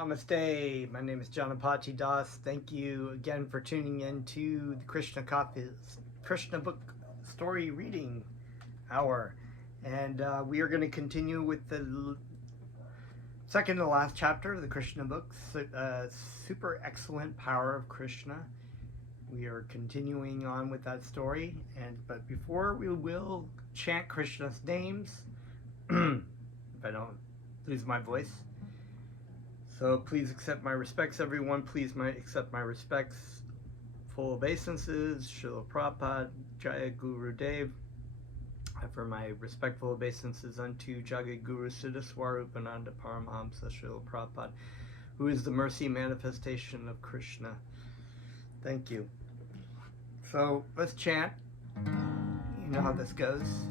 Namaste. My name is Janapachi Das. Thank you again for tuning in to the Krishna book story reading hour. And we are going to continue with the second to last chapter of the Krishna book, Super Excellent Power of Krishna. We are continuing on with that story. But before we will chant Krishna's names, if I don't lose my voice. So please accept my respects, everyone. Please accept my respects. Full obeisances, Srila Prabhupada, Jaya Guru Dev. I offer my respectful obeisances unto Jagat Guru Siddha Swarupananda Paramahamsa Srila Prabhupada, who is the mercy manifestation of Krishna. Thank you. So let's chant. You know how this goes.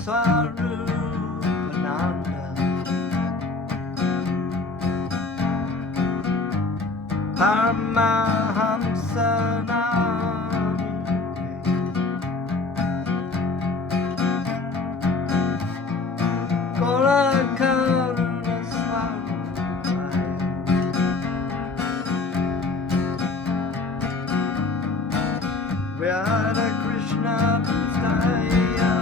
Swarupananda Paramahamsa Gora Karuna Swarupaya Radha Krishna Pustaya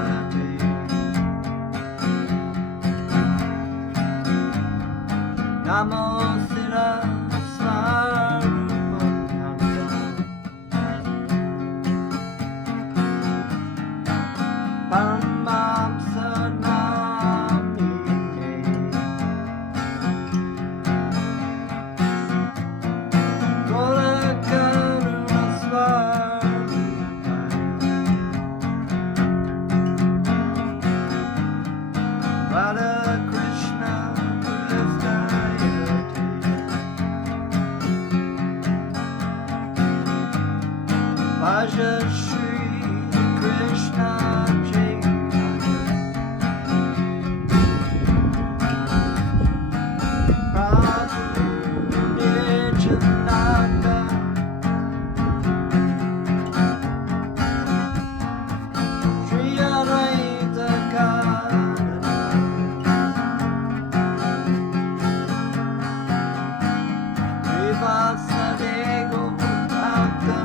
Namo Siddha Swarupananda Paramahamsa Namine Gora Karuna Swarupaya Radha Krishna Vaja Shri Krishna Chaitanya Prabhu Nityananda Shri Advaita Gadadhara Srivasade Gaurabhakta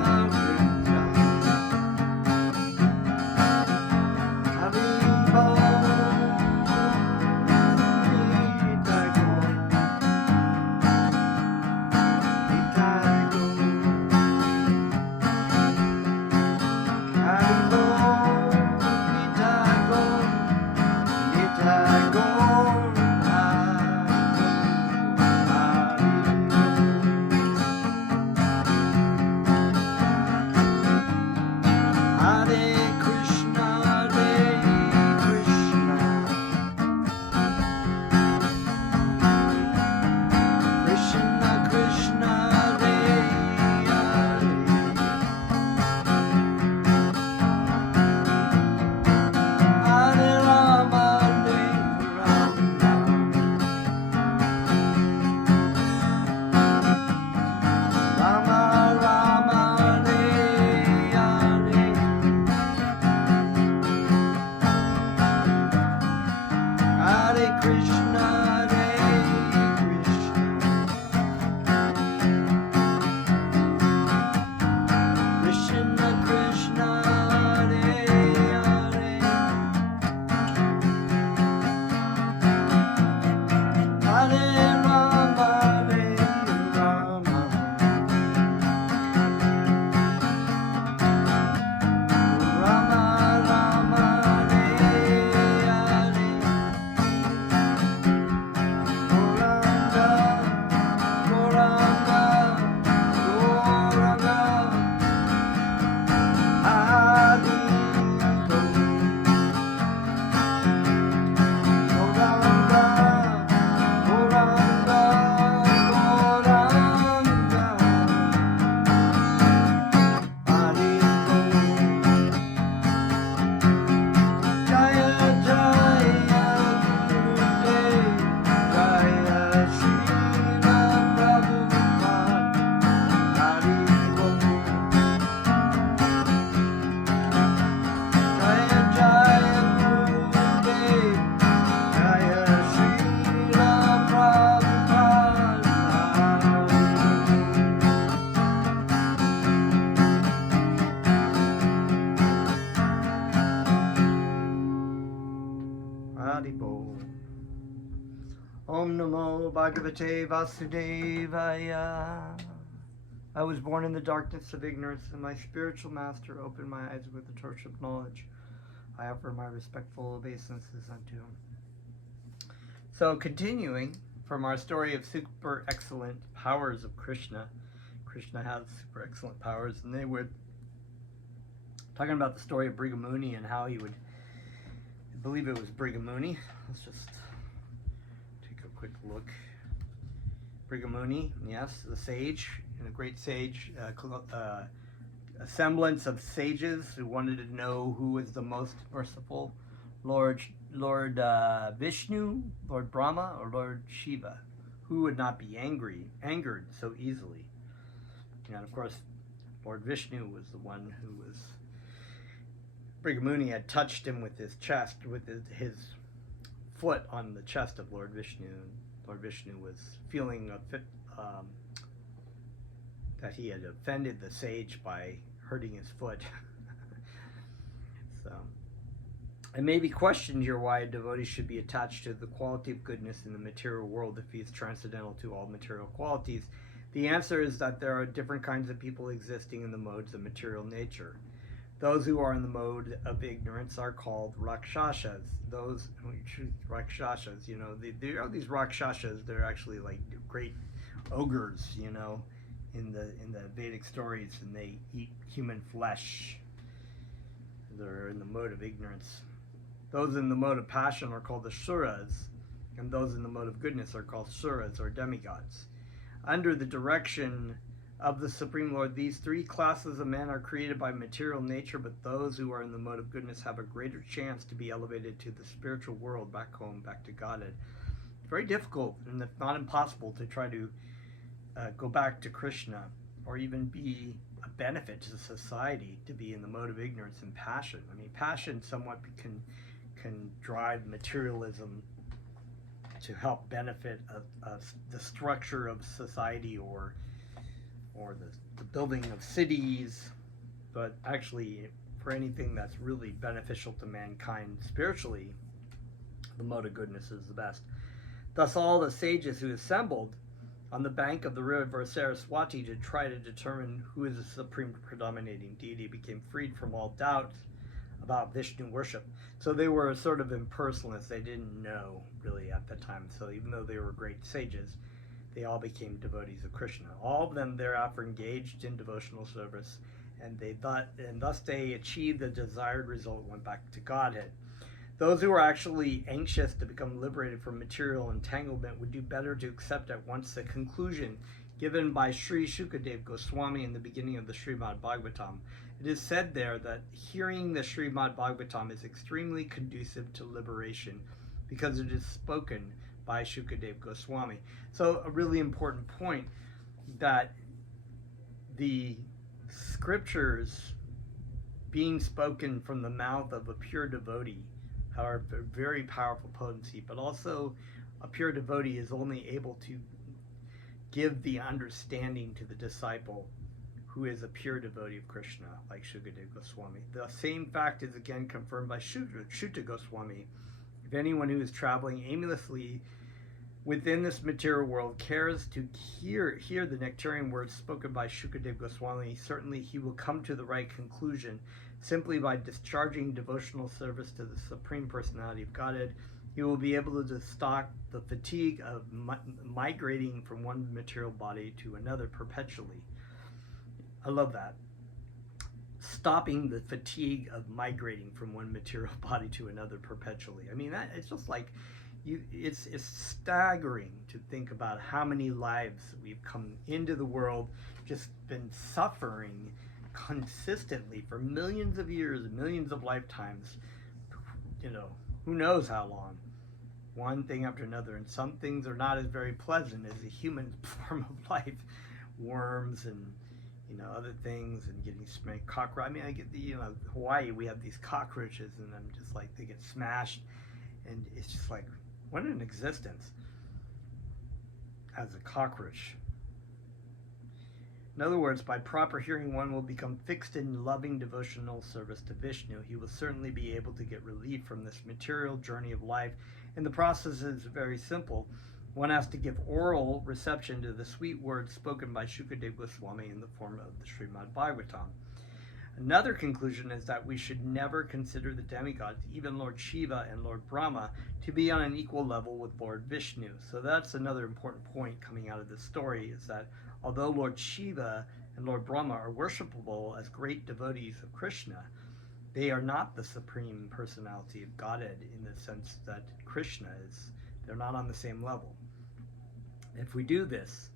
Om Namo Bhagavate Vasudevaya. I was born in the darkness of ignorance, and my spiritual master opened my eyes with the torch of knowledge. I offer my respectful obeisances unto him. So, continuing from our story of super excellent powers of Krishna. Krishna has super excellent powers, and they were talking about the story of Brigamuni and how he would, I believe it was Brigamuni. Let's just take a quick look. Brigamuni, yes, the sage, and a great sage, a semblance of sages who wanted to know who was the most merciful, Lord Vishnu, Lord Brahma, or Lord Shiva, who would not be angered so easily. And of course, Lord Vishnu was the one who was. Brigamuni had touched him with his chest, with his foot on the chest of Lord Vishnu. Lord Vishnu was feeling that he had offended the sage by hurting his foot. So, it may be questioned here why a devotee should be attached to the quality of goodness in the material world if he is transcendental to all material qualities. The answer is that there are different kinds of people existing in the modes of material nature. Those who are in the mode of ignorance are called rakshasas. Those rakshasas, there are these rakshasas. They're actually like great ogres, in the Vedic stories, and they eat human flesh. They're in the mode of ignorance. Those in the mode of passion are called the suras, and those in the mode of goodness are called suras or demigods. Under the direction of the Supreme Lord, these three classes of men are created by material nature, but those who are in the mode of goodness have a greater chance to be elevated to the spiritual world, back home, back to Godhead. It's very difficult, and if not impossible, to try to go back to Krishna, or even be a benefit to society, to be in the mode of ignorance and passion. I mean, passion somewhat can drive materialism to help benefit the structure of society or the building of cities, but actually for anything that's really beneficial to mankind spiritually, the mode of goodness is the best. Thus all the sages who assembled on the bank of the river Saraswati to try to determine who is the supreme predominating deity became freed from all doubt about Vishnu worship. So they were sort of impersonalists. They didn't know really at the time. So even though they were great sages, they all became devotees of Krishna. All of them thereafter engaged in devotional service, and thus they achieved the desired result and went back to Godhead. Those who are actually anxious to become liberated from material entanglement would do better to accept at once the conclusion given by Sri Shukadev Goswami in the beginning of the Srimad Bhagavatam. It is said there that hearing the Srimad Bhagavatam is extremely conducive to liberation because it is spoken by Shukadev Goswami. So a really important point, that the scriptures being spoken from the mouth of a pure devotee are very powerful potency, but also a pure devotee is only able to give the understanding to the disciple who is a pure devotee of Krishna, like Shukadev Goswami. The same fact is again confirmed by Shuta Goswami. If anyone who is traveling aimlessly within this material world cares to hear the nectarian words spoken by Shukadev Goswami, certainly he will come to the right conclusion simply by discharging devotional service to the Supreme Personality of Godhead. He will be able to stop the fatigue of migrating from one material body to another perpetually. I love that. Stopping the fatigue of migrating from one material body to another perpetually. I mean, it's just like, it's staggering to think about how many lives we've come into the world, just been suffering consistently for millions of years, millions of lifetimes, who knows how long, one thing after another. And some things are not as very pleasant as the human form of life, worms and other things, and getting smacked, cockroach. I mean, I get Hawaii, we have these cockroaches, and I'm just like, they get smashed, and it's just like, what an existence as a cockroach. In other words, by proper hearing, one will become fixed in loving devotional service to Vishnu. He will certainly be able to get relief from this material journey of life. And the process is very simple. One has to give oral reception to the sweet words spoken by Shukadeva Goswami in the form of the Srimad Bhagavatam. Another conclusion is that we should never consider the demigods, even Lord Shiva and Lord Brahma, to be on an equal level with Lord Vishnu. So that's another important point coming out of this story, is that although Lord Shiva and Lord Brahma are worshipable as great devotees of Krishna, they are not the supreme personality of Godhead in the sense that Krishna is. They're not on the same level. If we do this,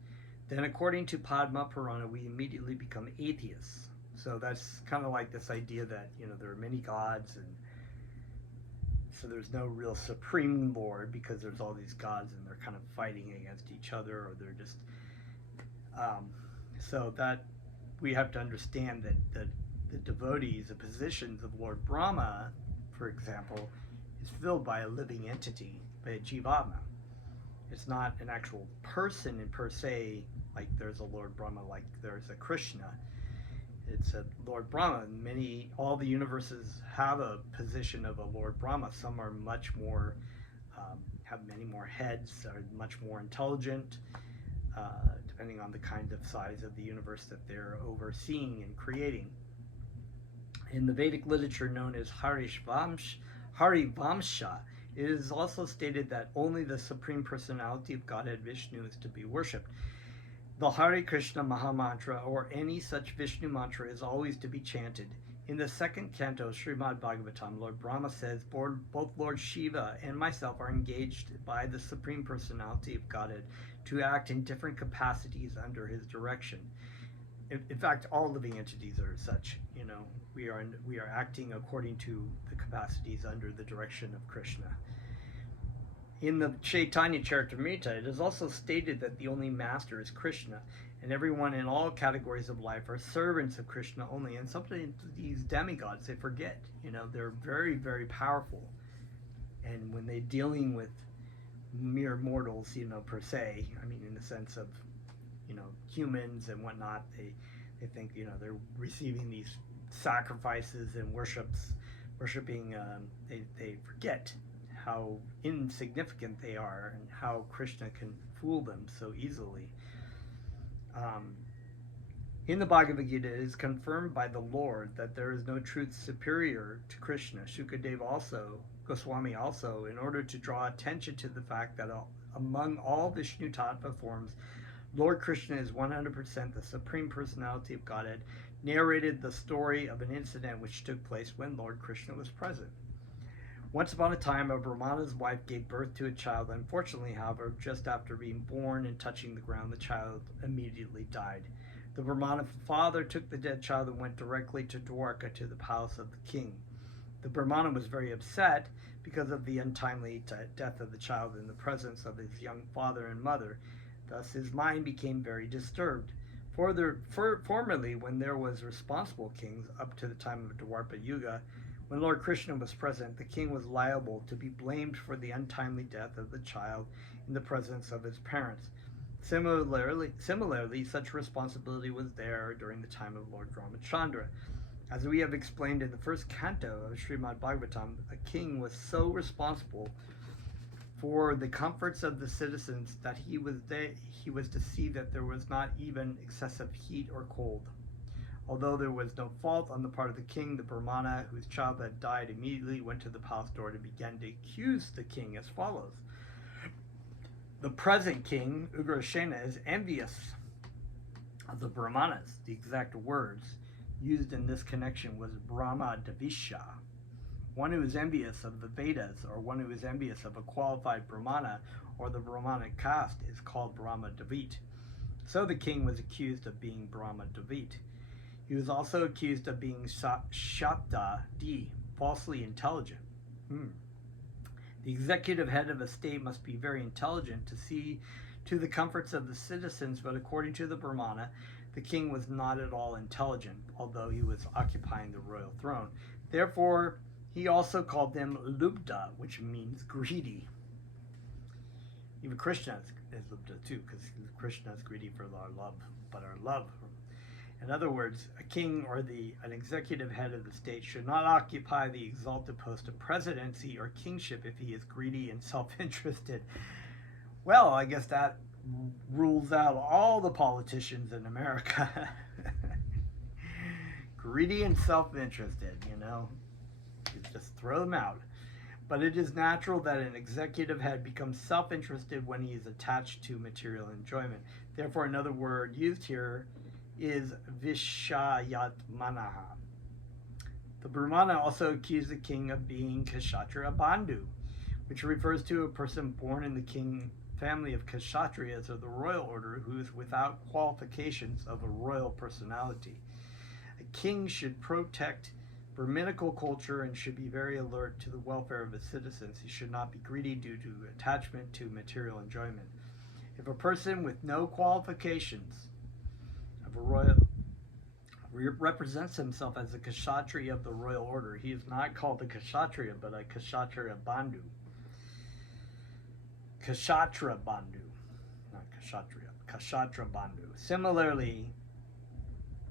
then according to Padma Purana, we immediately become atheists. So that's kind of like this idea that, there are many gods, and so there's no real supreme lord because there's all these gods and they're kind of fighting against each other, or they're just so that we have to understand that the devotees, the positions of Lord Brahma, for example, is filled by a living entity, by a jivatma. It's not an actual person in per se, like there's a Lord Brahma, like there's a Krishna. It's a Lord Brahma. All the universes have a position of a Lord Brahma. Some are much more, have many more heads, are much more intelligent, depending on the kind of size of the universe that they're overseeing and creating. In the Vedic literature known as Harivamsha, it is also stated that only the Supreme Personality of Godhead Vishnu is to be worshipped. The Hare Krishna Mahamantra, or any such Vishnu mantra, is always to be chanted. In the second canto of Srimad Bhagavatam, Lord Brahma says, both Lord Shiva and myself are engaged by the Supreme Personality of Godhead to act in different capacities under his direction. In fact, all living entities are such. We are acting according to the capacities under the direction of Krishna. In the Chaitanya Charitamrita, it is also stated that the only master is Krishna, and everyone in all categories of life are servants of Krishna only. And sometimes these demigods, they forget, they're very, very powerful. And when they're dealing with mere mortals, per se, in the sense of, humans and whatnot, they think, they're receiving these sacrifices and worshiping, they forget how insignificant they are and how Krishna can fool them so easily. In the Bhagavad Gita, it is confirmed by the Lord that there is no truth superior to Krishna. Shukadeva Goswami also, in order to draw attention to the fact that among all Vishnu Tattva forms, Lord Krishna is 100% the Supreme Personality of Godhead, narrated the story of an incident which took place when Lord Krishna was present. Once upon a time, a Brahmana's wife gave birth to a child. Unfortunately, however, just after being born and touching the ground, the child immediately died. The Brahmana father took the dead child and went directly to Dwarka, to the palace of the king. The Brahmana was very upset because of the untimely death of the child in the presence of his young father and mother. Thus his mind became very disturbed. Formerly, when there was responsible kings up to the time of Dwapara Yuga, when Lord Krishna was present, the king was liable to be blamed for the untimely death of the child in the presence of his parents. Similarly, such responsibility was there during the time of Lord Ramachandra. As we have explained in the first canto of Srimad Bhagavatam, a king was so responsible for the comforts of the citizens that he was to see that there was not even excessive heat or cold. Although there was no fault on the part of the king, the Brahmana, whose child had died, immediately went to the palace door to begin to accuse the king as follows. The present king, Ugrasena, is envious of the Brahmanas. The exact words used in this connection was Brahma Davisha. One who is envious of the Vedas, or one who is envious of a qualified Brahmana or the Brahmanic caste, is called Brahma Davit. So the king was accused of being Brahma Davit. He was also accused of being Shabda D, falsely intelligent. The executive head of a state must be very intelligent to see to the comforts of the citizens, but according to the Brahmana, the king was not at all intelligent, although he was occupying the royal throne. Therefore, he also called them Lubda, which means greedy. Even Krishna is Lubda too, because Krishna is greedy for our love, but our love. In other words, a king or an executive head of the state should not occupy the exalted post of presidency or kingship if he is greedy and self-interested. Well, I guess that rules out all the politicians in America. Greedy and self-interested, you know. You just throw them out. But it is natural that an executive head becomes self-interested when he is attached to material enjoyment. Therefore, another word used here is vishayatmanaha. The Brahmana also accused the king of being Kshatriya Bandhu, which refers to a person born in the king family of Kshatriyas or the royal order who is without qualifications of a royal personality. A king should protect Brahminical culture and should be very alert to the welfare of his citizens. He should not be greedy due to attachment to material enjoyment. If a person with no qualifications of a royal represents himself as a Kshatriya of the royal order, he is not called a Kshatriya but a Kshatriya Bandhu. Kshatriya Bandhu, not Kshatriya, Kshatriya Bandhu. Similarly,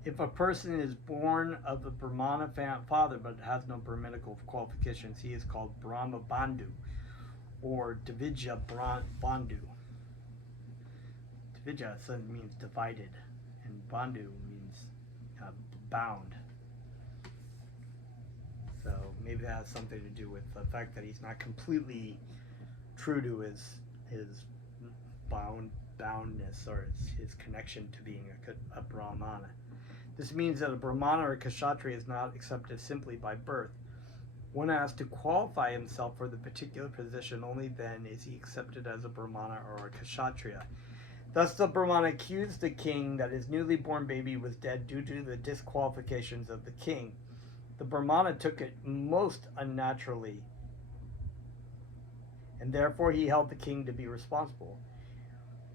if a person is born of a Brahmana father but has no Brahminical qualifications, he is called Brahma Bandhu or Dvija Bandhu. Dvija means divided, and Bandhu means bound. So maybe that has something to do with the fact that he's not completely true to his boundness or his connection to being a Brahmana. This means that a Brahmana or a Kshatriya is not accepted simply by birth. One has to qualify himself for the particular position, only then is he accepted as a Brahmana or a Kshatriya. Thus the Brahmana accused the king that his newly born baby was dead due to the disqualifications of the king. The Brahmana took it most unnaturally, and therefore he held the king to be responsible.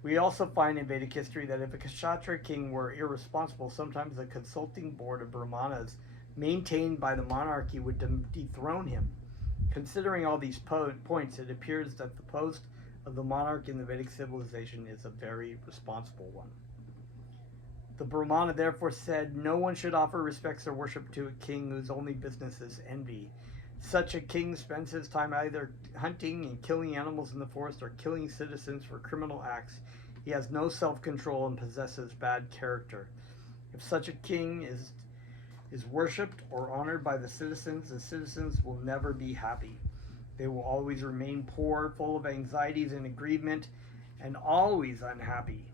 We also find in Vedic history that if a Kshatriya king were irresponsible, sometimes the consulting board of Brahmanas maintained by the monarchy would dethrone him. Considering all these points, it appears that the post of the monarch in the Vedic civilization is a very responsible one. The Brahmana therefore said, no one should offer respects or worship to a king whose only business is envy. Such a king spends his time either hunting and killing animals in the forest or killing citizens for criminal acts. He has no self-control and possesses bad character. If such a king is worshipped or honored by the citizens will never be happy. They will always remain poor, full of anxieties and aggrievement, and always unhappy.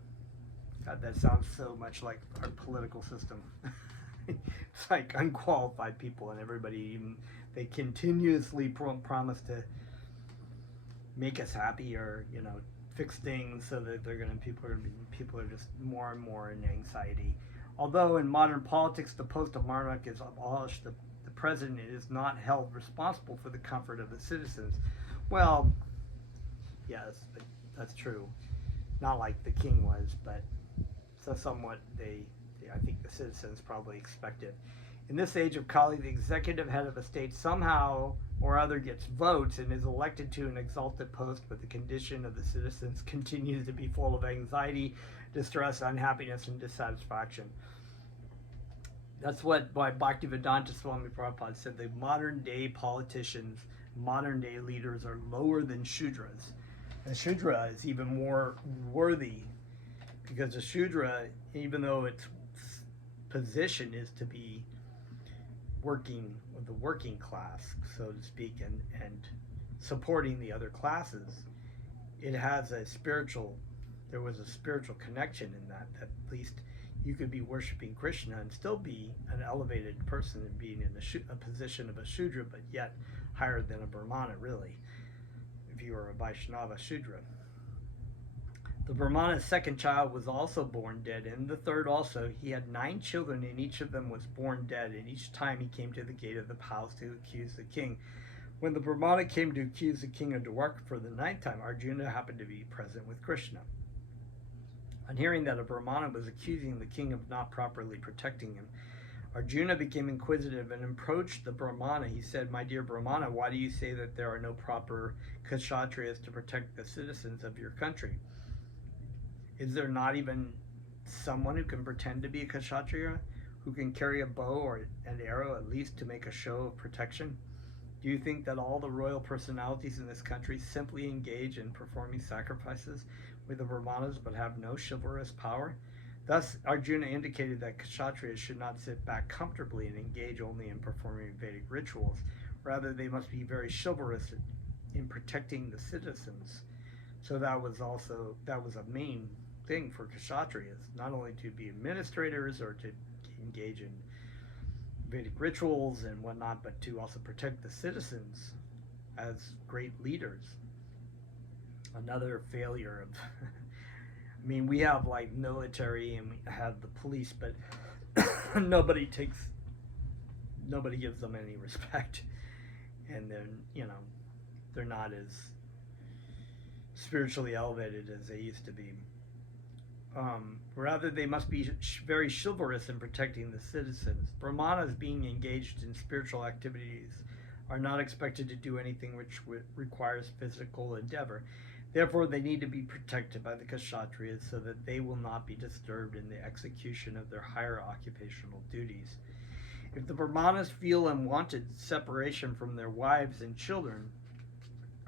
God, that sounds so much like our political system. It's like unqualified people and everybody, they continuously promise to make us happy or, you know, fix things so that people are just more and more in anxiety. Although in modern politics the post of monarch is abolished, the president is not held responsible for the comfort of the citizens. Well, yes, but that's true. Not like the king was, but so somewhat I think the citizens probably expected. In this age of Kali, the executive head of a state somehow or other gets votes and is elected to an exalted post, but the condition of the citizens continues to be full of anxiety, distress, unhappiness, and dissatisfaction. That's why Bhaktivedanta Swami Prabhupada said the modern day politicians, modern day leaders are lower than Shudras. And Shudra is even more worthy because the Shudra, even though its position is to be working with the working class, so to speak, and supporting the other classes, it has there was a spiritual connection in that at least you could be worshiping Krishna and still be an elevated person and being in a position of a Shudra, but yet higher than a Brahmana, really, if you were a Vaishnava Shudra. The Brahmana's second child was also born dead, and the third also. He had 9 children, and each of them was born dead, and each time he came to the gate of the palace to accuse the king. When the Brahmana came to accuse the king of Dwarka for the 9th time, Arjuna happened to be present with Krishna. On hearing that a Brahmana was accusing the king of not properly protecting him, Arjuna became inquisitive and approached the Brahmana. He said, "My dear Brahmana, why do you say that there are no proper Kshatriyas to protect the citizens of your country? Is there not even someone who can pretend to be a Kshatriya, who can carry a bow or an arrow at least to make a show of protection?" Do you think that all the royal personalities in this country simply engage in performing sacrifices with the Brahmanas but have no chivalrous power? Thus, Arjuna indicated that Kshatriyas should not sit back comfortably and engage only in performing Vedic rituals. Rather, they must be very chivalrous in protecting the citizens. So that was a main thing for Kshatriyas, not only to be administrators or to engage in Vedic rituals and whatnot, but to also protect the citizens as great leaders. Another failure of I mean, we have like military and we have the police, but nobody gives them any respect, and then they're not as spiritually elevated as they used to be. Rather, they must be very chivalrous in protecting the citizens. Brahmanas being engaged in spiritual activities are not expected to do anything which requires physical endeavor. Therefore, they need to be protected by the Kshatriyas so that they will not be disturbed in the execution of their higher occupational duties. If the Brahmanas feel unwanted separation from their wives and children,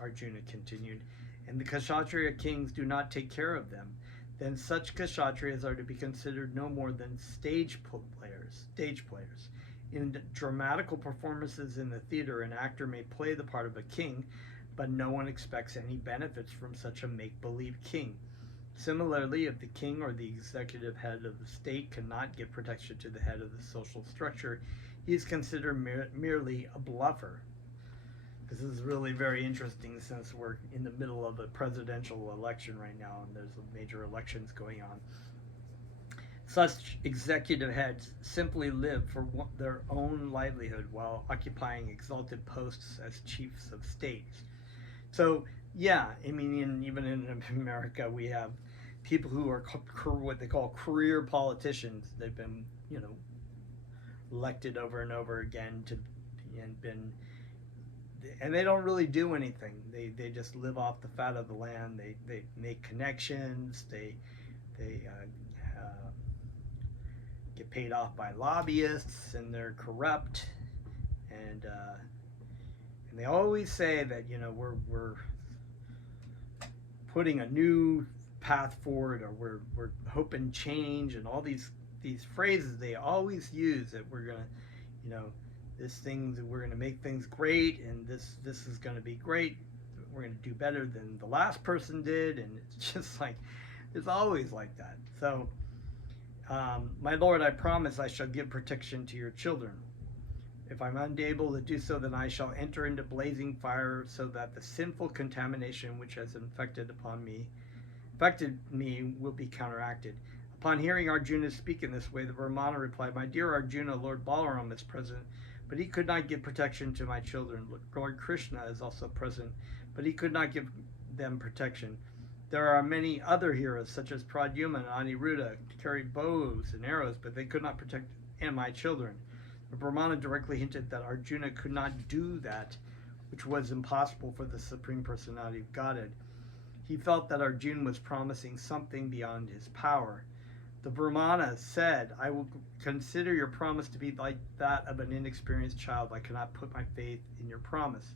Arjuna continued, and the Kshatriya kings do not take care of them, then such Kshatriyas are to be considered no more than stage players. In dramatical performances in the theater, an actor may play the part of a king, but no one expects any benefits from such a make-believe king. Similarly, if the king or the executive head of the state cannot give protection to the head of the social structure, he is considered merely a bluffer. This is really very interesting since we're in the middle of a presidential election right now and there's major elections going on. Such executive heads simply live for their own livelihood while occupying exalted posts as chiefs of states. So, yeah, I mean, even in America, we have people who are what they call career politicians. They've been, elected over and over again and they don't really do anything. They just live off the fat of the land. They make connections. They get paid off by lobbyists, and they're corrupt. And they always say that we're putting a new path forward, or we're hoping change, and all these phrases they always use, that we're gonna we're gonna make things great, and this is gonna be great. We're gonna do better than the last person did, and it's just like it's always like that. So, my Lord, I promise I shall give protection to your children. If I'm unable to do so, then I shall enter into blazing fire, so that the sinful contamination which has infected me will be counteracted. Upon hearing Arjuna speak in this way, the Brahmana replied, My dear Arjuna, Lord Balaram is present, but he could not give protection to my children. Lord Krishna is also present, but he could not give them protection. There are many other heroes, such as Pradyumna and Aniruddha, carried bows and arrows, but they could not protect my children. The Brahmana directly hinted that Arjuna could not do that, which was impossible for the Supreme Personality of Godhead. He felt that Arjuna was promising something beyond his power. The Brahmana said, I will consider your promise to be like that of an inexperienced child. I cannot put my faith in your promise.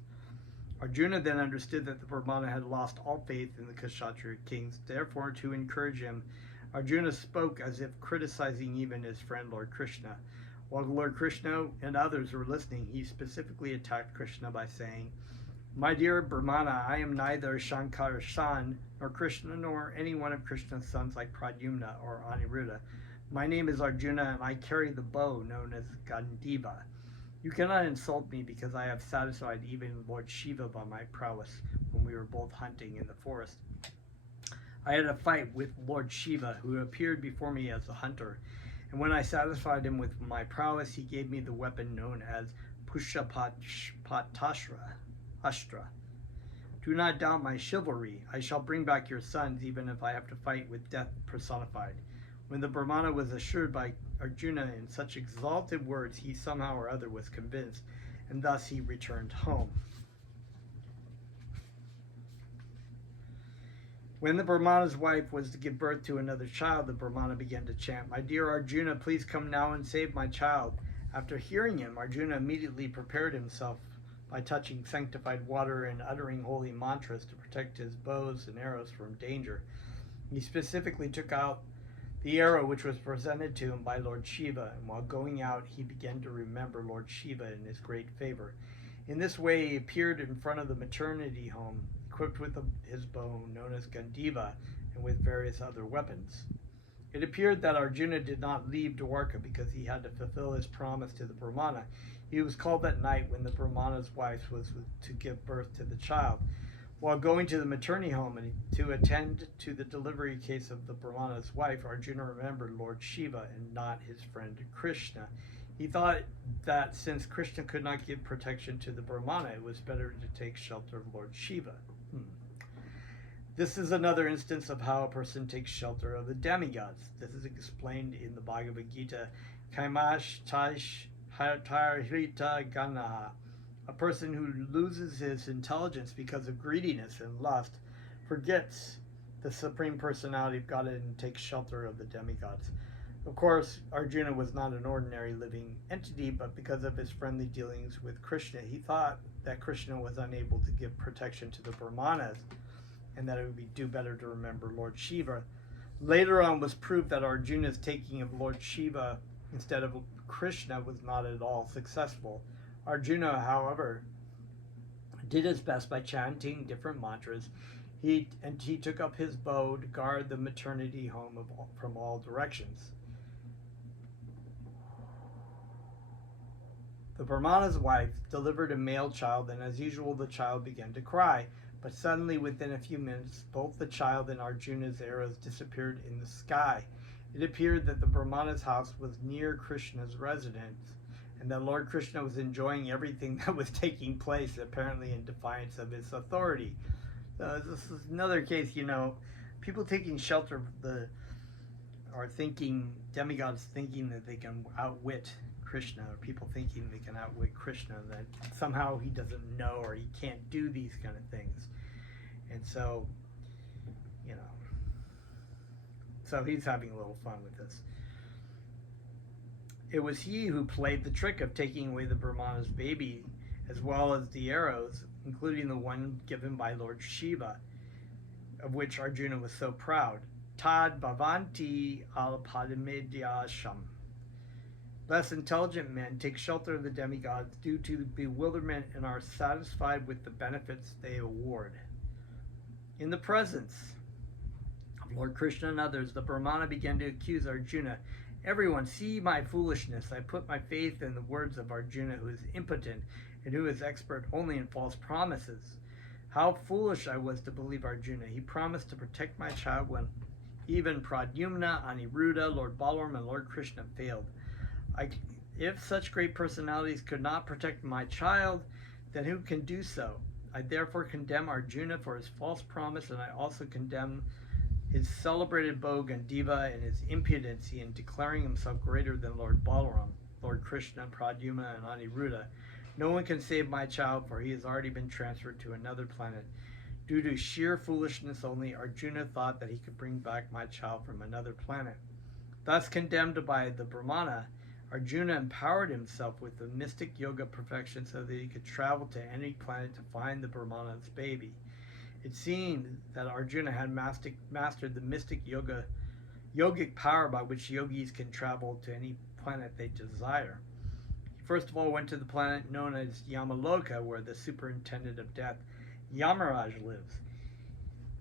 Arjuna then understood that the Brahmana had lost all faith in the Kshatriya kings. Therefore, to encourage him, Arjuna spoke as if criticizing even his friend Lord Krishna. While Lord Krishna and others were listening, he specifically attacked Krishna by saying, My dear Brahmana, I am neither Shankar's son, nor Krishna, nor any one of Krishna's sons like Pradyumna or Aniruddha. My name is Arjuna, and I carry the bow known as Gandiva. You cannot insult me because I have satisfied even Lord Shiva by my prowess when we were both hunting in the forest. I had a fight with Lord Shiva, who appeared before me as a hunter, and when I satisfied him with my prowess, he gave me the weapon known as Pushapatashra. Do not doubt my chivalry. I shall bring back your sons, even if I have to fight with death personified. When the Brahmana was assured by Arjuna in such exalted words, he somehow or other was convinced, and thus he returned home. When the Brahmana's wife was to give birth to another child, the Brahmana began to chant, My dear Arjuna, please come now and save my child. After hearing him, Arjuna immediately prepared himself by touching sanctified water and uttering holy mantras to protect his bows and arrows from danger. He specifically took out the arrow which was presented to him by Lord Shiva, and while going out he began to remember Lord Shiva in his great favor. In this way he appeared in front of the maternity home, equipped with his bow known as Gandiva, and with various other weapons. It appeared that Arjuna did not leave Dwarka because he had to fulfill his promise to the Brahmana. He was called that night when the Brahmana's wife was to give birth to the child. While going to the maternity home and to attend to the delivery case of the Brahmana's wife, Arjuna remembered Lord Shiva and not his friend Krishna. He thought that since Krishna could not give protection to the Brahmana, it was better to take shelter of Lord Shiva. This is another instance of how a person takes shelter of the demigods. This is explained in the Bhagavad Gita, Kaimash Taish Harita Ganaha. A person who loses his intelligence because of greediness and lust forgets the Supreme Personality of Godhead and takes shelter of the demigods. Of course, Arjuna was not an ordinary living entity, but because of his friendly dealings with Krishna, he thought that Krishna was unable to give protection to the Brahmanas, and that it would do better to remember Lord Shiva. Later on was proved that Arjuna's taking of Lord Shiva instead of Krishna was not at all successful. Arjuna, however, did his best by chanting different mantras. He took up his bow to guard the maternity home from all directions. The Brahmana's wife delivered a male child, and as usual the child began to cry. But suddenly, within a few minutes, both the child and Arjuna's arrows disappeared in the sky. It appeared that the Brahmana's house was near Krishna's residence, and that Lord Krishna was enjoying everything that was taking place, apparently in defiance of his authority. This is another case, people taking shelter of demigods thinking that they can outwit Krishna, or people thinking they can outwit Krishna, that somehow he doesn't know or he can't do these kind of things. And so, so he's having a little fun with this. It was he who played the trick of taking away the Brahmana's baby, as well as the arrows, including the one given by Lord Shiva, of which Arjuna was so proud. Tad bhavanti alpadimedhyasham. Less intelligent men take shelter of the demigods due to bewilderment and are satisfied with the benefits they award. In the presence of Lord Krishna and others, the Brahmana began to accuse Arjuna. Everyone, see my foolishness. I put my faith in the words of Arjuna, who is impotent and who is expert only in false promises. How foolish I was to believe Arjuna. He promised to protect my child when even Pradyumna, Aniruddha, Lord Balaram, and Lord Krishna failed. If such great personalities could not protect my child, then who can do so? I therefore condemn Arjuna for his false promise, and I also condemn his celebrated bow Gandiva and his impudency in declaring himself greater than Lord Balaram, Lord Krishna, Pradyumna, and Aniruddha. No one can save my child, for he has already been transferred to another planet. Due to sheer foolishness only, Arjuna thought that he could bring back my child from another planet. Thus condemned by the Brahmana, Arjuna empowered himself with the mystic yoga perfection so that he could travel to any planet to find the Brahmana's baby. It seemed that Arjuna had mastered the mystic yogic power by which yogis can travel to any planet they desire. He first of all went to the planet known as Yamaloka, where the superintendent of death, Yamaraj, lives.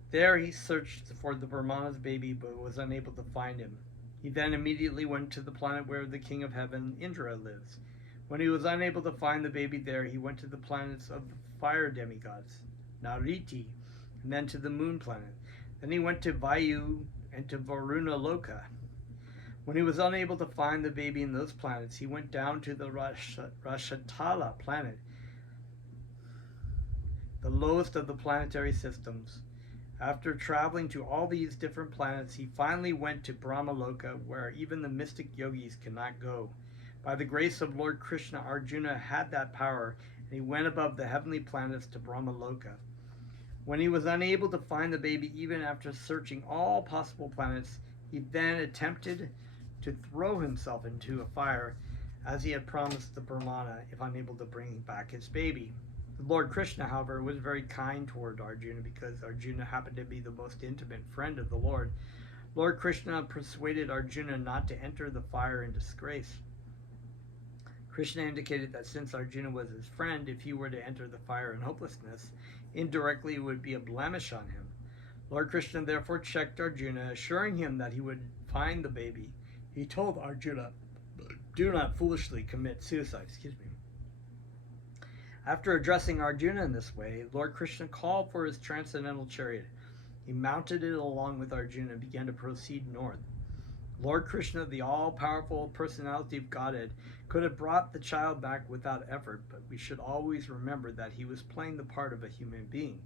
There he searched for the Brahmana's baby but was unable to find him. He then immediately went to the planet where the king of heaven, Indra, lives. When he was unable to find the baby there, he went to the planets of the fire demigods, Nariti, and then to the moon planet. Then he went to Vayu and to Varuna Loka. When he was unable to find the baby in those planets, he went down to the Rashatala planet, the lowest of the planetary systems. After traveling to all these different planets, he finally went to Brahmaloka, where even the mystic yogis cannot go. By the grace of Lord Krishna, Arjuna had that power, and he went above the heavenly planets to Brahmaloka. When he was unable to find the baby, even after searching all possible planets, he then attempted to throw himself into a fire, as he had promised the Brahmana if unable to bring back his baby. Lord Krishna, however, was very kind toward Arjuna because Arjuna happened to be the most intimate friend of the Lord. Lord Krishna persuaded Arjuna not to enter the fire in disgrace. Krishna indicated that since Arjuna was his friend, if he were to enter the fire in hopelessness, indirectly it would be a blemish on him. Lord Krishna therefore checked Arjuna, assuring him that he would find the baby. He told Arjuna, "Do not foolishly commit suicide." After addressing Arjuna in this way, Lord Krishna called for his transcendental chariot. He mounted it along with Arjuna and began to proceed north. Lord Krishna, the all-powerful personality of Godhead, could have brought the child back without effort, but we should always remember that he was playing the part of a human being.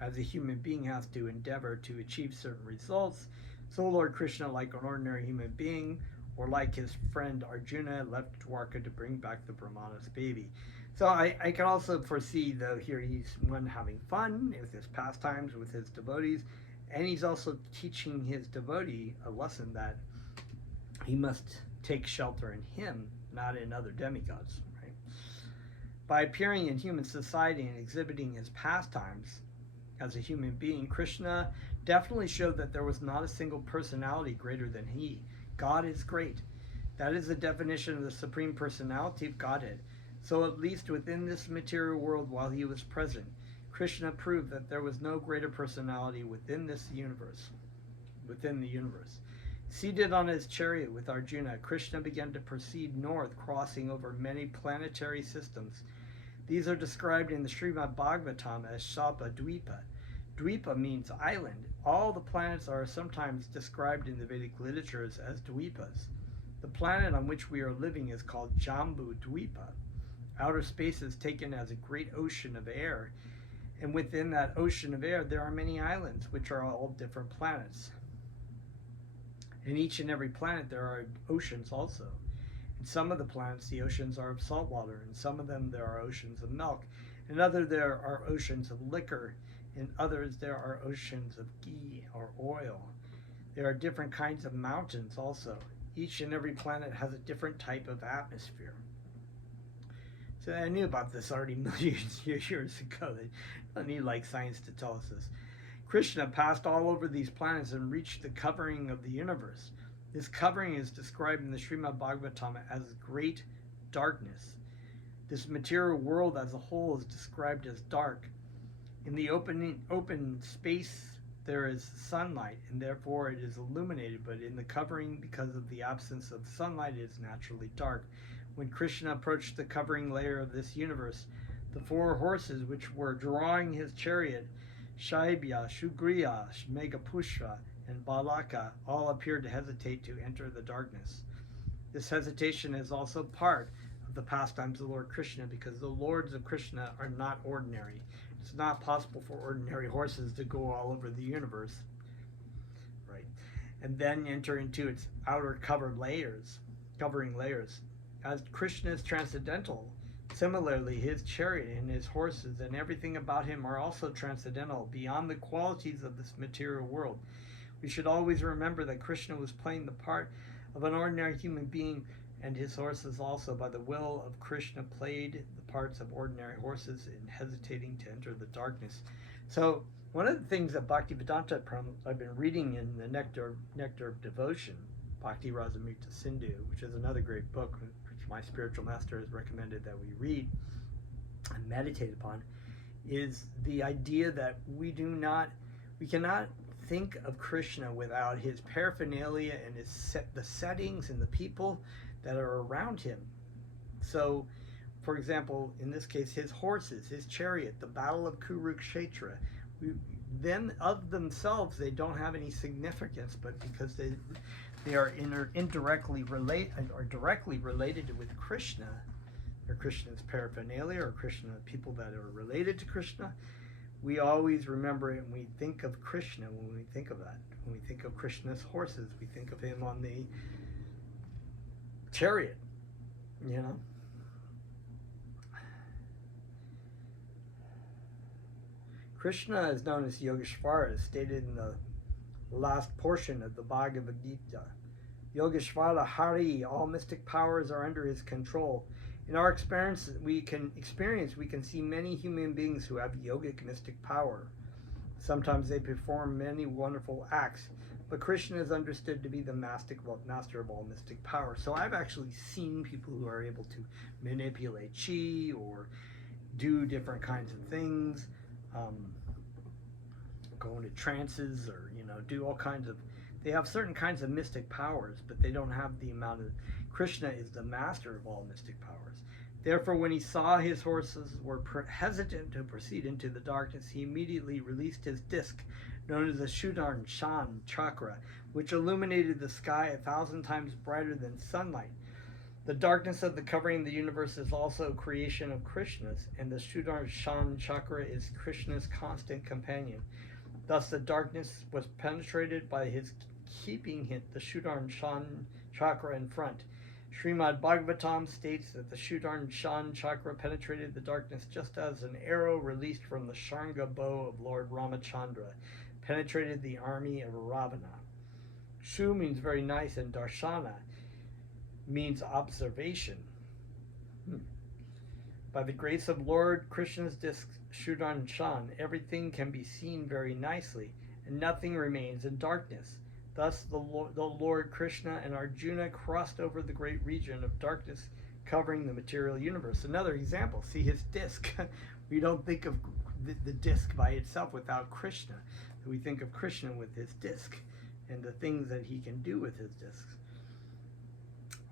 As a human being has to endeavor to achieve certain results, so Lord Krishna, like an ordinary human being, or like his friend Arjuna, left Dwarka to bring back the Brahmana's baby. So I can also foresee, though, here he's one having fun with his pastimes, with his devotees, and he's also teaching his devotee a lesson that he must take shelter in him, not in other demigods. Right? By appearing in human society and exhibiting his pastimes as a human being, Krishna definitely showed that there was not a single personality greater than he. God is great. That is the definition of the Supreme Personality of Godhead. So at least within this material world while he was present, Krishna proved that there was no greater personality within the universe. Seated on his chariot with Arjuna, Krishna began to proceed north, crossing over many planetary systems. These are described in the Srimad Bhagavatam as Shalpa Dvipa. Dvipa means island. All the planets are sometimes described in the Vedic literatures as Dvipas. The planet on which we are living is called Jambu Dvipa. Outer space is taken as a great ocean of air, and within that ocean of air there are many islands, which are all different planets. In each and every planet there are oceans also. In some of the planets the oceans are of salt water, in some of them there are oceans of milk, in others there are oceans of liquor, in others there are oceans of ghee or oil. There are different kinds of mountains also. Each and every planet has a different type of atmosphere. So I knew about this already millions of years ago. They don't need like science to tell us this. Krishna passed all over these planets and reached the covering of the universe. This covering is described in the Srimad Bhagavatam as great darkness. This material world as a whole is described as dark. In the open space there is sunlight, and therefore it is illuminated, but in the covering, because of the absence of sunlight, it is naturally dark. When Krishna approached the covering layer of this universe, the four horses which were drawing his chariot, Shaibya, Shugriya, Meghapushpa, and Balaka, all appeared to hesitate to enter the darkness. This hesitation is also part of the pastimes of Lord Krishna, because the lords of Krishna are not ordinary. It's not possible for ordinary horses to go all over the universe, right? And then enter into its outer covering layers. As Krishna is transcendental, similarly his chariot and his horses and everything about him are also transcendental, beyond the qualities of this material world. We should always remember that Krishna was playing the part of an ordinary human being, and his horses also, by the will of Krishna, played the parts of ordinary horses in hesitating to enter the darkness. So one of the things that Bhaktivedanta I've been reading in the Nectar of Devotion, Bhakti Rasamrita Sindhu, which is another great book which my spiritual master has recommended that we read and meditate upon, is the idea that we cannot think of Krishna without his paraphernalia and the settings and the people that are around him. So, for example, in this case, his horses, his chariot, the battle of Kurukshetra, them of themselves, they don't have any significance, but because they are indirectly related or directly related with Krishna, or Krishna's paraphernalia, or Krishna, people that are related to Krishna, we always remember it and we think of Krishna when we think of that. When we think of Krishna's horses, we think of him on the chariot, you know. Krishna is known as Yogeshvara, as stated in the last portion of the Bhagavad Gita. Yogeshvara Hari, all mystic powers are under his control. In our experience, we can see many human beings who have yogic mystic power. Sometimes they perform many wonderful acts, but Krishna is understood to be the master of all mystic power. So I've actually seen people who are able to manipulate chi or do different kinds of things, go into trances, or do all kinds of. They have certain kinds of mystic powers, but they don't have the amount of. Krishna is the master of all mystic powers. Therefore, when he saw his horses were hesitant to proceed into the darkness, he immediately released his disc, known as the Sudarshan chakra, which illuminated the sky 1,000 times brighter than sunlight. The darkness of the covering of the universe is also a creation of Krishna's, and the Sudarshan chakra is Krishna's constant companion. Thus, the darkness was penetrated by his keeping the Sudarshan chakra in front. Srimad Bhagavatam states that the Sudarshan chakra penetrated the darkness just as an arrow released from the Sharanga bow of Lord Ramachandra penetrated the army of Ravana. Shu means very nice, and Darshana means observation. By the grace of Lord Krishna's disc Sudarshan, everything can be seen very nicely, and nothing remains in darkness. Thus, the Lord Krishna and Arjuna crossed over the great region of darkness covering the material universe. Another example, see his disc. We don't think of the disc by itself without Krishna. We think of Krishna with his disc and the things that he can do with his discs.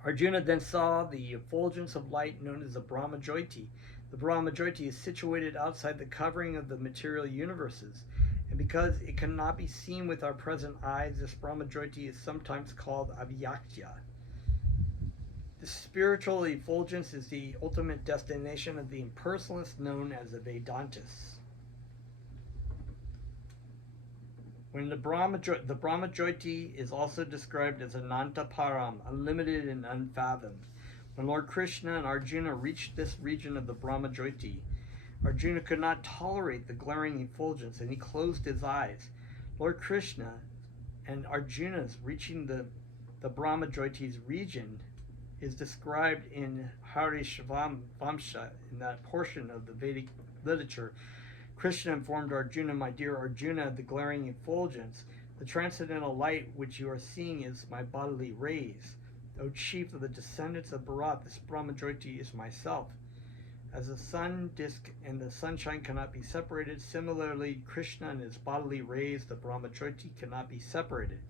Arjuna then saw the effulgence of light known as the Brahma Jyoti. The Brahma Jyoti is situated outside the covering of the material universes. And because it cannot be seen with our present eyes, this Brahma Jyoti is sometimes called Avyakya. The spiritual effulgence is the ultimate destination of the impersonalists known as the Vedantists. When the Brahma Jyoti is also described as Ananta Param, unlimited and unfathomed. When Lord Krishna and Arjuna reached this region of the Brahma Jyoti, Arjuna could not tolerate the glaring effulgence, and he closed his eyes. Lord Krishna and Arjuna's reaching the Brahma Jyoti's region is described in Harishvamsha, in that portion of the Vedic literature. Krishna informed Arjuna, "My dear Arjuna, the glaring effulgence, the transcendental light which you are seeing is my bodily rays. O chief of the descendants of Bharat, this Brahma Jyoti is myself. As the sun disk and the sunshine cannot be separated, similarly Krishna and his bodily rays, the Brahma Jyoti, cannot be separated."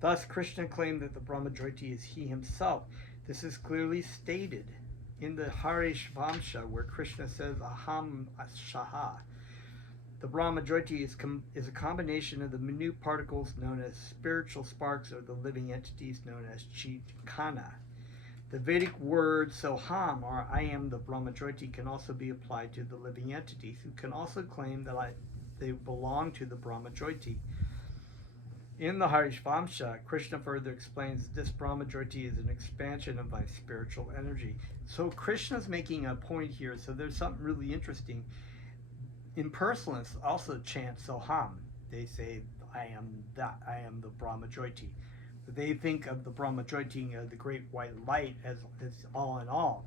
Thus Krishna claimed that the Brahma Jyoti is he himself. This is clearly stated in the Harishvamsha, where Krishna says, "Aham Shaha." The Brahma Jyoti is a combination of the minute particles known as spiritual sparks, or the living entities known as Chitana. The Vedic word Soham, or I am the Brahma Jyoti, can also be applied to the living entities, who can also claim that they belong to the Brahma Jyoti. In the Harishvamsha, Krishna further explains that this Brahma Jyoti is an expansion of my spiritual energy. So Krishna's making a point here, so there's something really interesting. Impersonalists also chant Soham. They say, I am the Brahma Jyoti. They think of the Brahma Jyoti, the great white light, as all in all.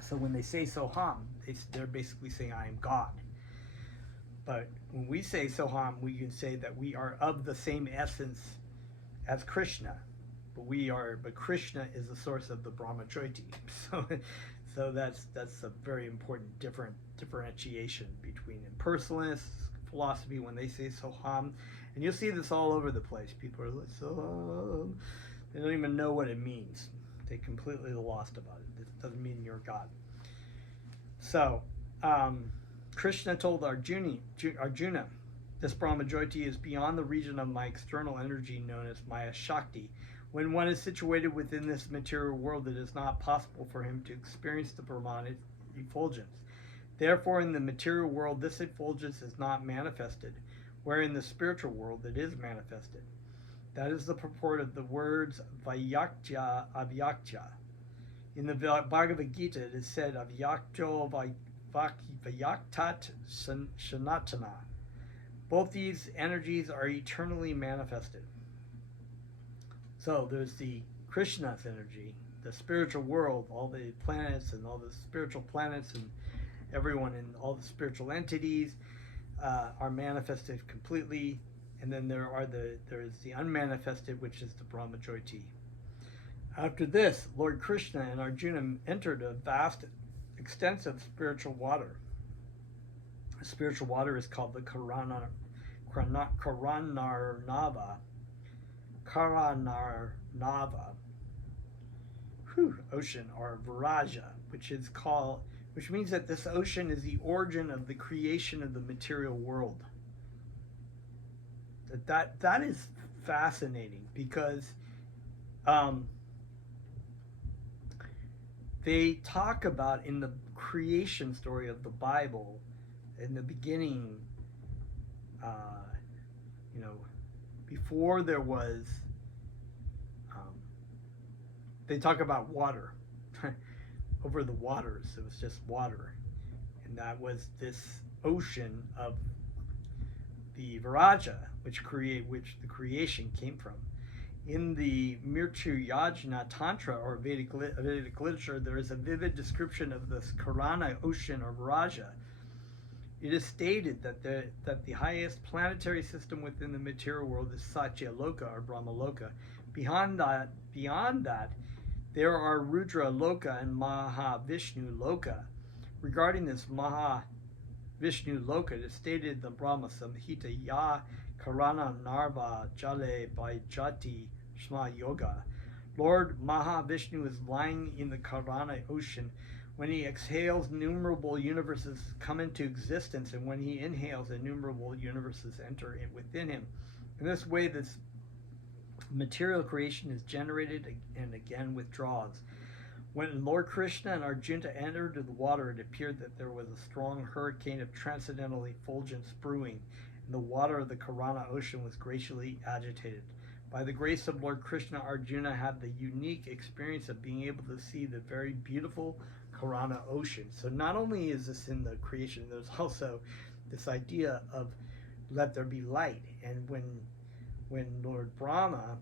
So when they say Soham, they're basically saying, I am God. But when we say Soham, we can say that we are of the same essence as Krishna. But Krishna is the source of the Brahma Jyoti. So that's a very important differentiation between impersonalist philosophy when they say Soham. And you'll see this all over the place. People are like, Soham. They don't even know what it means. They're completely lost about it. It doesn't mean you're God. So, Krishna told Arjuna, this Brahma Jyoti is beyond the region of my external energy known as Maya Shakti. When one is situated within this material world, it is not possible for him to experience the Brahman effulgence. Therefore, in the material world, this effulgence is not manifested, where in the spiritual world it is manifested. That is the purport of the words Vyaktya Avyaktya. In the Bhagavad Gita, it is said, Avyaktyo Vyaktat Sanatana. Both these energies are eternally manifested. So there's the Krishna's energy, the spiritual world, all the planets and all the spiritual planets and everyone and all the spiritual entities are manifested completely, and then there is the unmanifested, which is the Brahma Jyoti. After this, Lord Krishna and Arjuna entered a vast, extensive spiritual water. The spiritual water is called the Karanarnava ocean, or Viraja, which means that this ocean is the origin of the creation of the material world. That is fascinating, because they talk about in the creation story of the Bible, in the beginning, before there was, they talk about water. Over the waters, it was just water, and that was this ocean of the Viraja, which the creation came from. In the Mritu Yajna Tantra, or Vedic literature, there is a vivid description of this Karana ocean, or Viraja. It is stated that the highest planetary system within the material world is Satya Loka, or Brahma Loka. Beyond that, there are Rudra Loka and Mahavishnu Loka. Regarding this Mahavishnu Loka, it is stated in the Brahma Samhita, Ya Karana Narva Jale Bhaijati Shma Yoga. Lord Mahavishnu is lying in the Karana ocean. When he exhales, innumerable universes come into existence, and when he inhales, innumerable universes enter within him. In this way, this material creation is generated and again withdraws. When Lord Krishna and Arjuna entered the water, it appeared that there was a strong hurricane of transcendental effulgence brewing, and the water of the Karana ocean was graciously agitated. By the grace of Lord Krishna, Arjuna had the unique experience of being able to see the very beautiful Karana ocean. So not only is this in the creation, there's also this idea of let there be light. And when Lord Brahma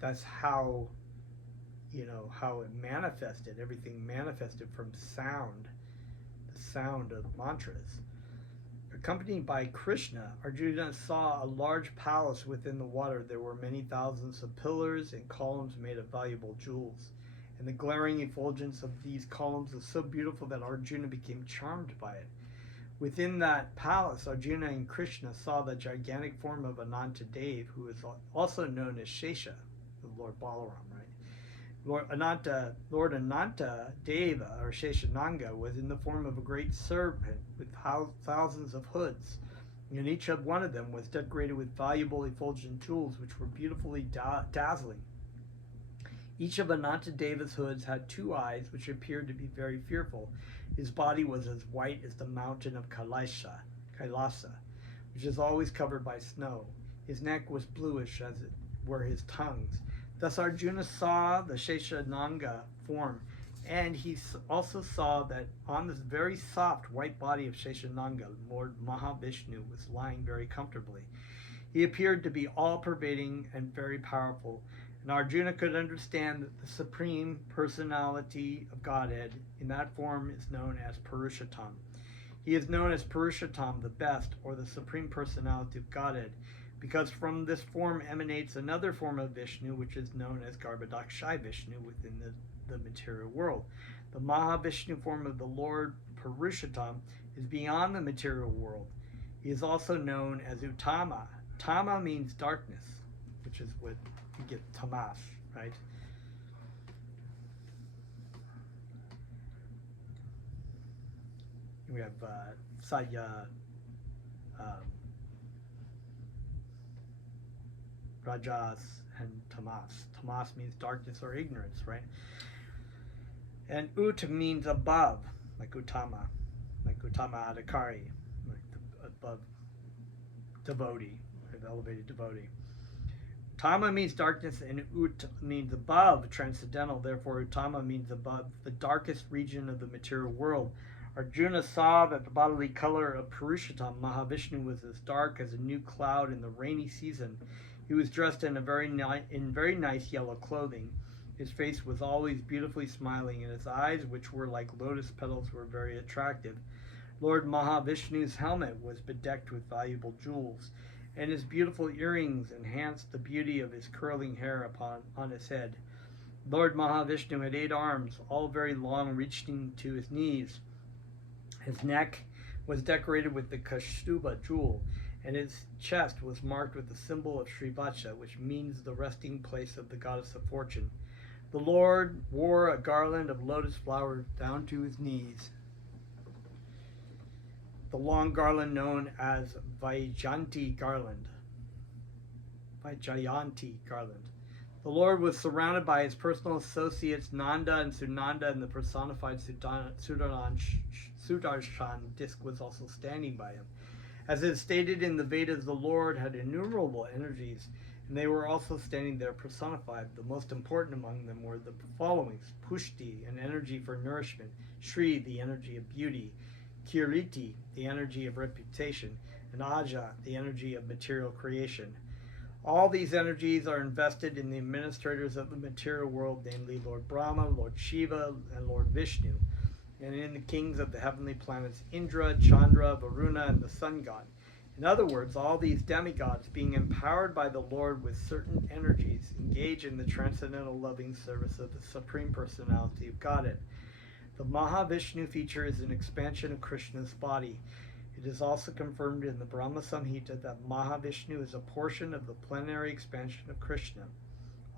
that's how it manifested. Everything manifested from sound, the sound of mantras. Accompanied by Krishna, Arjuna saw a large palace within the water. There were many thousands of pillars and columns made of valuable jewels, and the glaring effulgence of these columns was so beautiful that Arjuna became charmed by it. Within that palace, Arjuna and Krishna saw the gigantic form of Ananta Dev, who is also known as Shesha, the Lord Balaram, right? Lord Ananta Deva, or Sheshananga, was in the form of a great serpent with thousands of hoods, and each one of them was decorated with valuable effulgent jewels, which were beautifully dazzling. Each of Ananta Deva's hoods had 2 eyes, which appeared to be very fearful. His body was as white as the mountain of Kailasa, which is always covered by snow. His neck was bluish, as it were his tongues. Thus Arjuna saw the Sheshananga form, and he also saw that on this very soft white body of Sheshananga, Lord Mahavishnu was lying very comfortably. He appeared to be all-pervading and very powerful, and Arjuna could understand that the Supreme Personality of Godhead in that form is known as Purushottam. He is known as Purushottam, the best, or the Supreme Personality of Godhead, because from this form emanates another form of Vishnu, which is known as Garbhodakshai Vishnu within the material world. The Mahavishnu form of the Lord Purushottam is beyond the material world. He is also known as Uttama. Tama means darkness, which is what you get tamas, right? We have Satya, Rajas, and Tamas. Tamas means darkness or ignorance, right? And Ut means above, like Uttama Adhikari, like the above devotee, the elevated devotee. Tama means darkness, and Ut means above, transcendental. Therefore, Uttama means above the darkest region of the material world. Arjuna saw that the bodily color of Purushottam, Mahavishnu, was as dark as a new cloud in the rainy season. He was dressed in very nice yellow clothing. His face was always beautifully smiling, and his eyes, which were like lotus petals, were very attractive. Lord Mahavishnu's helmet was bedecked with valuable jewels, and his beautiful earrings enhanced the beauty of his curling hair on his head. Lord Mahavishnu had 8 arms, all very long, reaching to his knees. His neck was decorated with the Kaustuba jewel, and his chest was marked with the symbol of Srivatsha, which means the resting place of the goddess of fortune. The Lord wore a garland of lotus flowers down to his knees, the long garland known as Vaijayanti garland. The Lord was surrounded by his personal associates Nanda and Sunanda, and the personified Sudarshan disc was also standing by him. As it is stated in the Vedas, the Lord had innumerable energies, and they were also standing there personified. The most important among them were the following: Pushti, an energy for nourishment; Shri, the energy of beauty; Kiriti, the energy of reputation; and Aja, the energy of material creation. All these energies are invested in the administrators of the material world, namely Lord Brahma, Lord Shiva, and Lord Vishnu, and in the kings of the heavenly planets Indra, Chandra, Varuna, and the sun god. In other words, all these demigods, being empowered by the Lord with certain energies, engage in the transcendental loving service of the Supreme Personality of Godhead. The Mahavishnu feature is an expansion of Krishna's body. It is also confirmed in the Brahma Samhita that Mahavishnu is a portion of the plenary expansion of Krishna.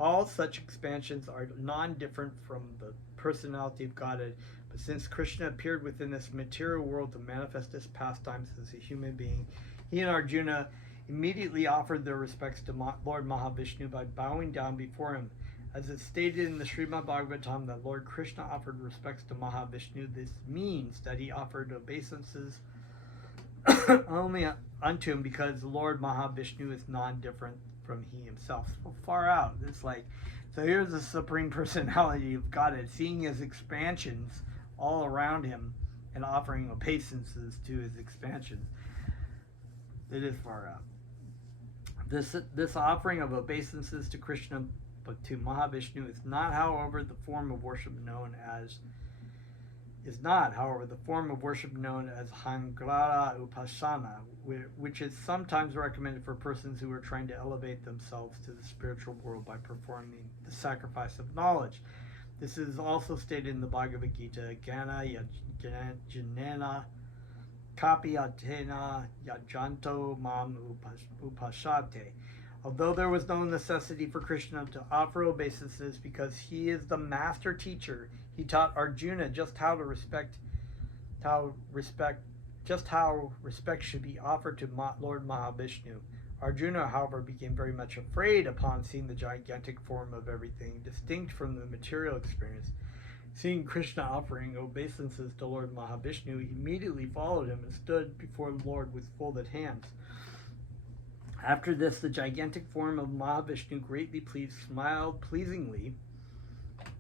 All such expansions are non-different from the personality of Godhead, but since Krishna appeared within this material world to manifest his pastimes as a human being, he and Arjuna immediately offered their respects to Lord Mahavishnu by bowing down before him. As is stated in the Srimad Bhagavatam that Lord Krishna offered respects to Mahavishnu, this means that he offered obeisances only unto him because the Lord Mahavishnu is non-different from he himself. So far out. It's like, so here's the Supreme Personality of Godhead, seeing his expansions all around him and offering obeisances to his expansions. It is far out. This offering of obeisances to Krishna but to Mahavishnu is not, however, the form of worship known as Hangrara Upasana, which is sometimes recommended for persons who are trying to elevate themselves to the spiritual world by performing the sacrifice of knowledge. This is also stated in the Bhagavad Gita, Gana Janena Kapi Atena Yajanto Mam Upashate. Although there was no necessity for Krishna to offer obeisances because he is the master teacher, he taught Arjuna just how respect should be offered to Lord Mahavishnu. Arjuna, however, became very much afraid upon seeing the gigantic form of everything, distinct from the material experience. Seeing Krishna offering obeisances to Lord Mahavishnu, he immediately followed him and stood before the Lord with folded hands. After this, the gigantic form of Mahavishnu, greatly pleased, smiled pleasingly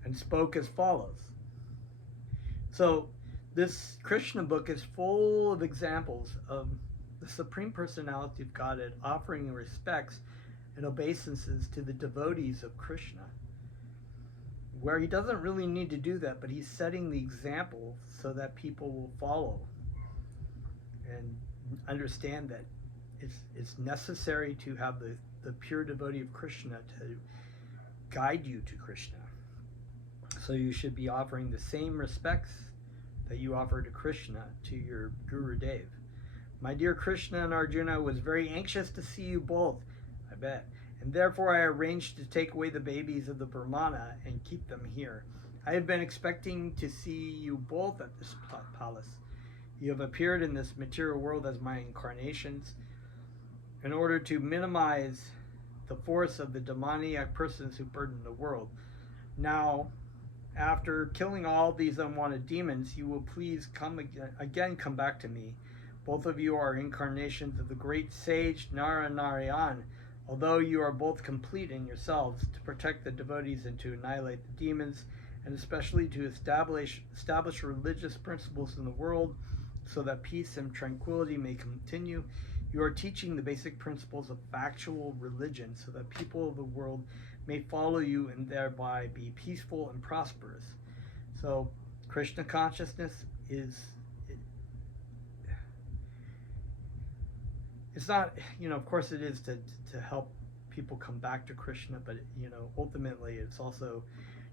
and spoke as follows. So, this Krishna book is full of examples of the Supreme Personality of Godhead offering respects and obeisances to the devotees of Krishna, where he doesn't really need to do that, but he's setting the example so that people will follow and understand that it's necessary to have the pure devotee of Krishna to guide you to Krishna. So you should be offering the same respects that you offer to Krishna to your Guru Dev. My dear Krishna and Arjuna was very anxious to see you both, I bet, and therefore I arranged to take away the babies of the Brahmana and keep them here. I have been expecting to see you both at this palace. You have appeared in this material world as my incarnations in order to minimize the force of the demoniac persons who burden the world. Now, after killing all these unwanted demons, you will please come back to me. Both of you are incarnations of the great sage Narayan, although you are both complete in yourselves, to protect the devotees and to annihilate the demons, and especially to establish religious principles in the world so that peace and tranquility may continue. You are teaching the basic principles of factual religion so that people of the world may follow you and thereby be peaceful and prosperous. So Krishna consciousness it's not, of course it is to help people come back to Krishna, but ultimately it's also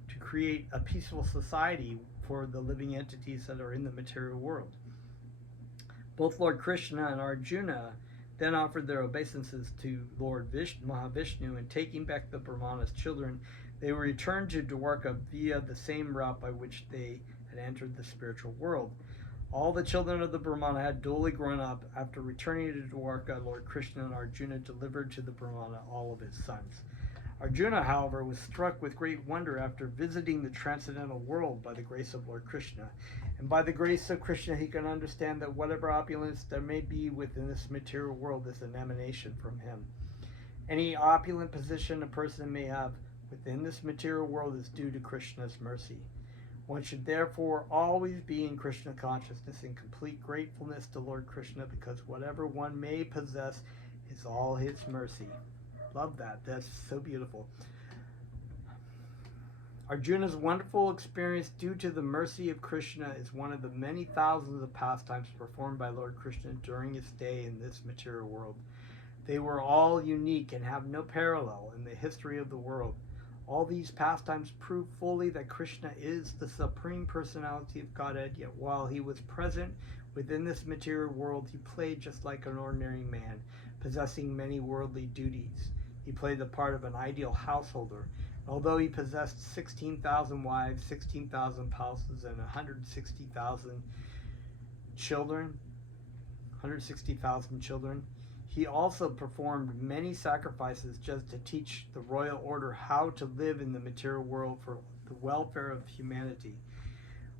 to create a peaceful society for the living entities that are in the material world. Both Lord Krishna and Arjuna then offered their obeisances to Lord Mahavishnu, and taking back the Brahmana's children, they returned to Dwarka via the same route by which they had entered the spiritual world. All the children of the Brahmana had duly grown up. After returning to Dwarka, Lord Krishna and Arjuna delivered to the Brahmana all of his sons. Arjuna, however, was struck with great wonder after visiting the transcendental world by the grace of Lord Krishna. And by the grace of Krishna, he can understand that whatever opulence there may be within this material world is an emanation from him. Any opulent position a person may have within this material world is due to Krishna's mercy. One should therefore always be in Krishna consciousness in complete gratefulness to Lord Krishna, because whatever one may possess is all his mercy. Love that. That's so beautiful. Arjuna's wonderful experience due to the mercy of Krishna is one of the many thousands of pastimes performed by Lord Krishna during his stay in this material world. They were all unique and have no parallel in the history of the world. All these pastimes prove fully that Krishna is the Supreme Personality of Godhead, yet while he was present within this material world, he played just like an ordinary man, possessing many worldly duties. He played the part of an ideal householder. Although he possessed 16,000 wives, 16,000 spouses, and 160,000 children, he also performed many sacrifices just to teach the royal order how to live in the material world for the welfare of humanity.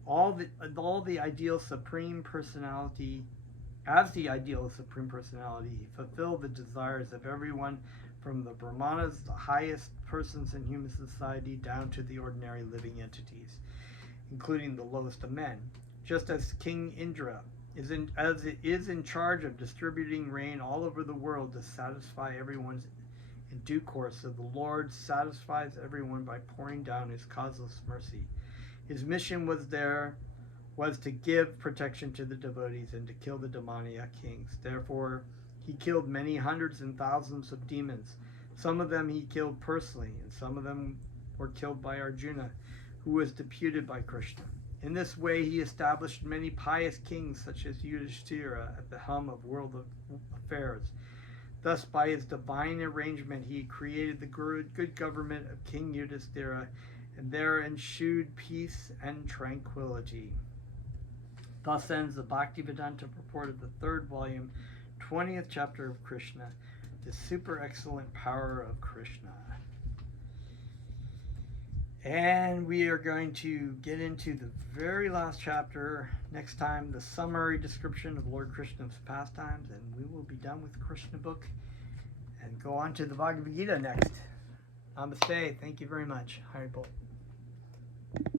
As the ideal Supreme Personality, he fulfilled the desires of everyone, from the Brahmanas, the highest persons in human society, down to the ordinary living entities, including the lowest of men. Just as King Indra is in charge of distributing rain all over the world to satisfy everyone in due course, so the Lord satisfies everyone by pouring down his causeless mercy. His mission was to give protection to the devotees and to kill the demoniac kings. Therefore, he killed many hundreds and thousands of demons. Some of them he killed personally, and some of them were killed by Arjuna, who was deputed by Krishna. In this way, he established many pious kings, such as Yudhishthira, at the helm of world affairs. Thus, by his divine arrangement, he created the good government of King Yudhishthira, and there ensued peace and tranquility. Thus ends the Bhaktivedanta purport of the 3rd volume, 20th chapter of Krishna, the super excellent power of Krishna. And we are going to get into the very last chapter next time, the summary description of Lord Krishna's pastimes, and we will be done with the Krishna book and go on to the Bhagavad Gita next. Namaste. Thank you very much. Haribol.